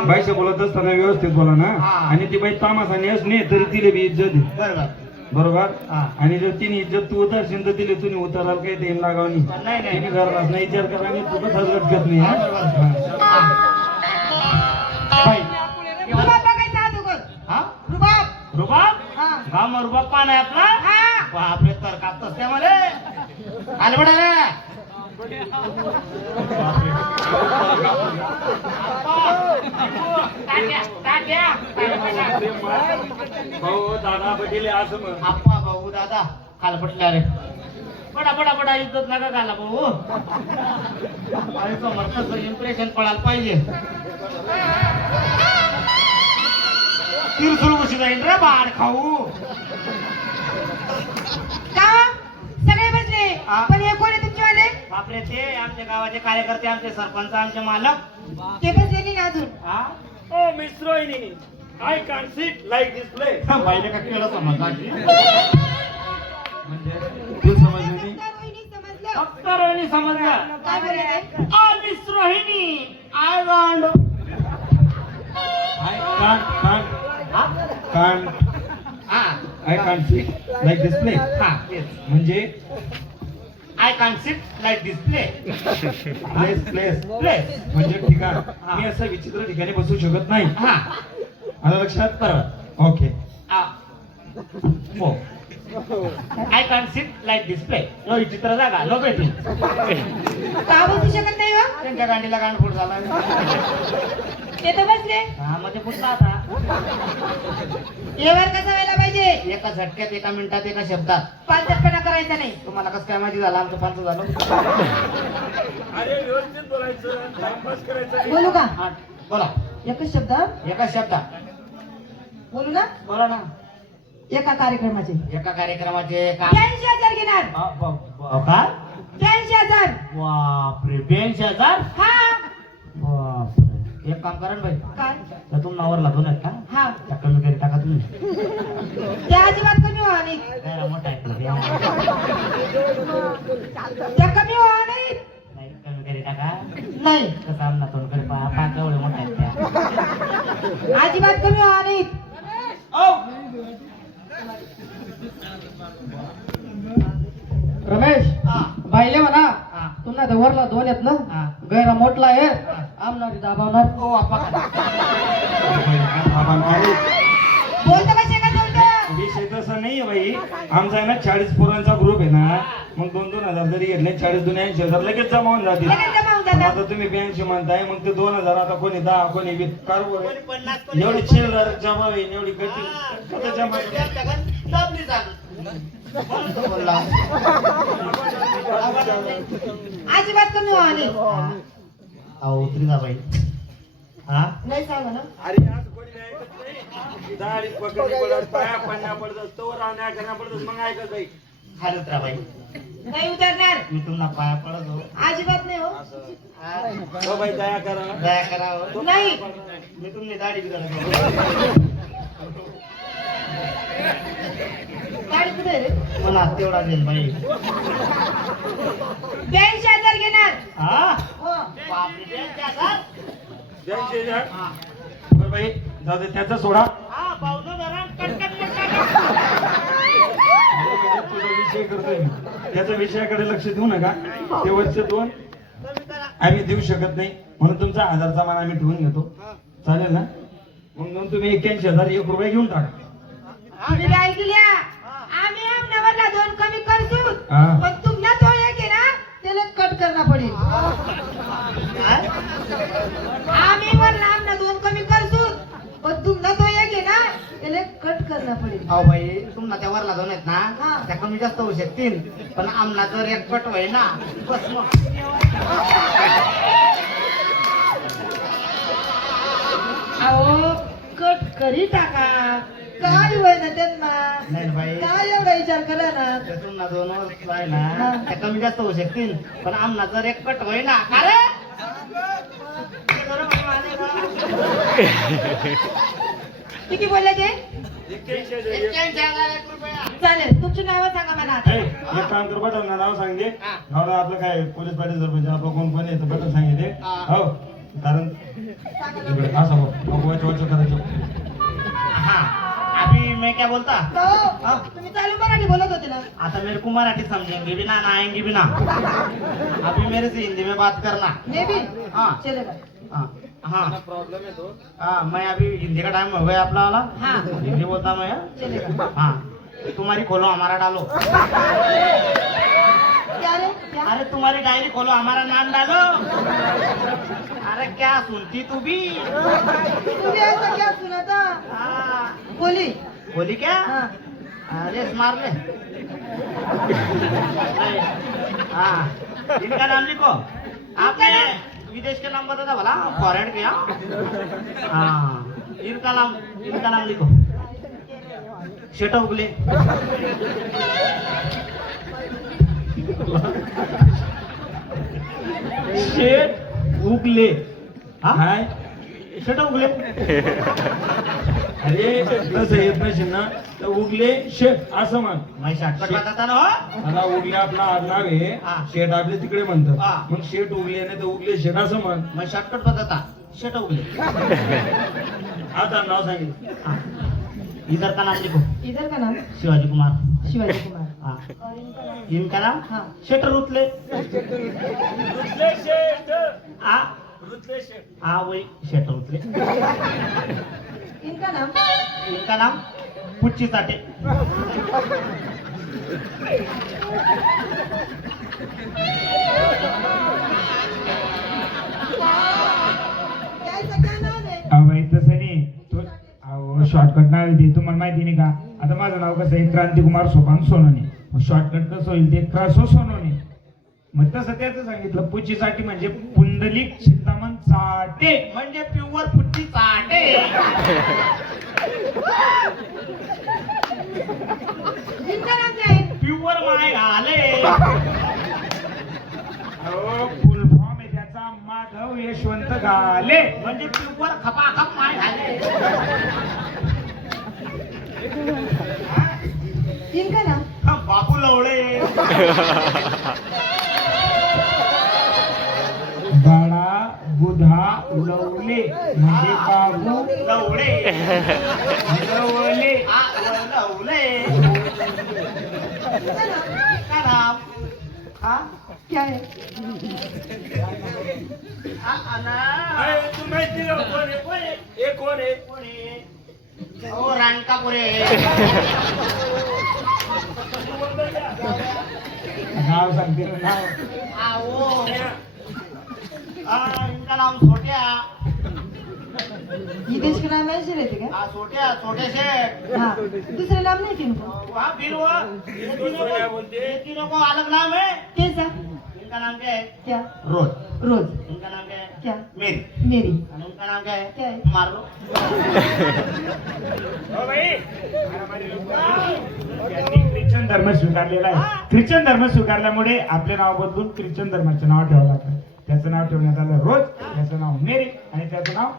बाईशी बोलत असताना व्यवस्थित बोला ना. आणि ती बाई तामासाने असणे तरी तिला बी इज्जत आहे. बरोबर. आणि जर तिने इज्जत तू उतरशील तर तिला तुम्ही उतराल काही देईन लागावणी नाही घरलाच नाही विचार करा आणि तू कसं लटकत नाही. रुबाब गाव रुबाब पान आहे आपला. बापरे तर कापतस त्यामध्ये आले बडा भाऊ दादा बटीले असं मग आप्पा भाऊ दादा खाल पटल्या रे बडा बडा बडा इज्जत नका घाला भाऊ. आणि समर्थाचं इम्प्रेशन पडायला पाहिजे. तिरसुळ कशी जाईल रे बाळ खाऊ. का सगळे बसले पण हे कोण आहे तुमचेवाले? बापरे ते आमच्या गावाचे कार्यकर्ते आमचे सरपंच आमचे मालक ते बसलेले ना अजून. Oh miss Rohini I can't sit like this place. पहिले का केलं समजला म्हणजे तू समजली नाही. रोहिणी समजलं. फक्त रोहिणी समजलं. काय बोलले? Ah miss Rohini I want I can't sit like this place. म्हणजे I can't sit like this play. Place place म्हणजे ठिकाण. मी असं विचित्र ठिकाणी बसू शकत नाही. आलं लक्षात. बरोबर. Okay. I can't sit like this play. No विचित्र जागा नो भेटी. का बसू शकत नाही हो? त्यांच्या गांडीला गांडफोड झाला. ते तर बसले. हा मध्ये पुढचा आता येवर कसा व्हायला पाहिजे? एका झटक्यात एका मिनिटात एका शब्दात. पाचटपणा करायचा नाही. तुम्हाला कसं काय माहिती झालं आमचं पंच झालं. अरे व्यवस्थित बोलायचं टाइमपास करायचं. बोलू का? हा, बोला एकच शब्द एका शब्दात बोलू ना? बोला ना. एका कार्यक्रमाचे एका कार्यक्रमाचे काम 82,000 घेणार. काय 82,000. बापरे 82,000. हा बापरे. एक काम करा ना बाई काय? तर तुम नावावर लागून आहेत का हा त्या कमी करी टाका तुम्ही. त्या अजिबात कमी व्हा नाही. जरा मोठा आहे तो. त्या कमी व्हा नाही. नाही कमी करी टाका. नाही कसं आमना तोंडकडे पहा केवढे मोठा आहेत त्या. अजिबात कमी व्हा नाही. रमेश बाईले म्हणा हा. तुम्हाला तर वरला दोन आहेत हा. ना गैरा मोठला आहे आमनारी दाबावणार. ओ आपा बोलतो कसे का बोलतो? विषय तसा नाहीये बाई. आमचा आहे ना 40 पोरांचा ग्रुप आहे ना. मग 2-2 हजार जरी घेतले 40 दुने 80,000 लगेच जमा होऊन जातील. लगेच जमा होऊन पण जातात. आता तुम्ही 82 म्हणताय मग ते 2,000 आता कोणी 10 कोणी 20 कारभार आहे. 50 एवढी चिल्लर जमा होईल एवढी गती कसं जमा होईल? बोलला. अजिबात कमी व्हा नाही. अहो उतरी जा बाई. हा नाही सांगा ना. अरे आज कोणी ऐकत नाही. दाढी पकडली पडत पाया पडण्या पडत तोवर आणण्या करण्या पडत मग ऐकत बाई. खाली उतरा बाई. नाही उतरणार. मी तुम्हाला पाया पडत हो. अजिबात नाही हो. हो बाई दया करा. दया करावं. नाही मी तुमची दाढी बिघडत गाडी कुठे आहे रे? मला तेवढा देईल बाई. 82,000 घेणार. हा हो बापरे 82,000. 82,000. बरं बाई जाऊ दे त्याचा सोडा. हा पावलं जरा कटकट तुझा विषय करतोय मी. त्याच्या विषयाकडे लक्ष देऊ नका. ते वर्ष 2 आम्ही देऊ शकत नाही म्हणून तुमचा 1000चा मान आम्ही ठेवून घेतो. चालेल ना? मग तुम्ही 81,000 1 रुपये घेऊन टाका. तुम्ही काय केल्या? आम्ही आमनावरला 2 कमी करतो. हा. पण तुम्हाला तो एक आहे ना त्याला कट करणं पडेल. आम्ही वरला आमना 2 कमी करतो पण तुम्हाला तो एक आहे ना त्याला कट करणं पडेल. अहो बाई तुम्हाला त्या वरला दोन आहेत ना हा. त्या कमी जास्त होऊ शकतील पण आमना जर एक कट होय ना बस मग. अहो कट करी टाका. काय होय ना त्यांना नाही ना बाई काय एवढा विचार करा ना. त्या तुम्हाला दोन वर्ष आहे ना त्या कमी जास्त होऊ शकतील पण आमना जर एक कट होय ना का रे? किती बोलले ते? 81,000. 81,000 रुपया. चालेल तुमची नावं सांगा मला आता. एक काम कर बटन नाव सांगते. हा. गावला आपलं काय पोलीस पाटील सरपंच आपलं कोण पण येतं बटन सांगितले. हा. हो कारण इकडे असं वाच करायचं. हाँ अभी मैं क्या बोलता हो, तुम्ही चालू मराठी बोलत होते ना. आता मेरे को मराठी समझेंगे भी ना आएंगे भी ना अभी मेरे से हिंदी में बात करना. मे बी हाँ चलेगा. हाँ हाँ हाँ मैं अभी हिंदी का टाइम हो गया अपना वाला. हाँ. हिंदी बोलता मैं. चलेगा. हाँ तुम्हारी खोलो हमारा डालो. क्या रे क्या? अरे तुम्हारी डायरी खोलो हमारा नाम डालो. अरे क्या सुनती तू भी. तू भी ऐसा क्या सुना था? हाँ बोली. बोली क्या. हाँ. अरे मार ले. हाँ इनका नाम लिखो. आपने विदेश के नाम बता था भला फॉरेन के. हाँ इनका नाम लिखो. शेटा उगले. शेट उगले. हाँ हाय शेटा उगले. अरे तसं येत नसेल ना तर उगले शेट असं म्हण. मैं शॉर्टकट बताता ना हो. मला उगले आपला आडनाव आहे. हा. शेट आपले तिकडे हा. म्हणतात. मग शेट उगले नाही तर उगले शेट असं म्हण. मैं शॉर्टकट बताता. शेटा उगले. आता नाव सांगितलं. हाँ. इधर का नाम लिखो. इधर का नाम शिवाजी कुमार. शिवाजी कुमार. हाँ और इनका नाम? इनका नाम हाँ. शेटर रुतले. हाँ हाँ वही शेटर रुतले. इनका नाम? इनका नाम पुच्ची साठे. यायचं क्या नाव आहे? अहो बाई तसं नाही तो अहो शॉर्टकट नाव आहे ते तुम्हाला माहिती नाही का. आता माझं नाव कसं आहे क्रांतिकुमार सोपान सोनोने. मग शॉर्टकट कसं होईल ते क्रासो सोनोने. मग तसं त्याचं सांगितलं पुचीसाठी म्हणजे पुंडलिक चिंतामण चाटे. म्हणजे प्युअर पुच्ची साठे. इनका नाम क्या है? प्युअर माय घाले. अहो फुल फॉर्म आहे त्याचा माधव यशवंत घाले. म्हणजे प्युअर खपाखप माय घाले. इनका नाम? बापू लवळे. बाळा बुधा लवले म्हणजे बाबू लवळे. लवले. लवले. इनका नाम? का नाम. हाँ क्या है? तू माहिती का कोण आहे? कोण आहे? हे कोण आहे? ओ रानकापुरे. नाव सांगते ना नाव. आओ इनका नाम सोट्या. विदेश के नाम ऐसे रहते क्या? हाँ सोट्या छोटे से. हाँ. दूसरे नाम नहीं थे इनको? वहाँ फिर वो ये तीनों को अलग नाम है. कैसा? इनका नाम क्या है. क्या? रोज. रोज. इनका नाम क्या है. क्या? मेरी. मेरी. और इनका नाम क्या है. क्या है? मारो. हो बाई त्यांनी ख्रिश्चन धर्म स्वीकारलेला आहे. ख्रिश्चन धर्म स्वीकारल्यामुळे आपले नाव बदलून ख्रिश्चन धर्माचे नाव ठेवावं लागतं. त्याचं नाव ठेवण्यात आलं रोज. त्याचं नाव मेरी आणि त्याचं नाव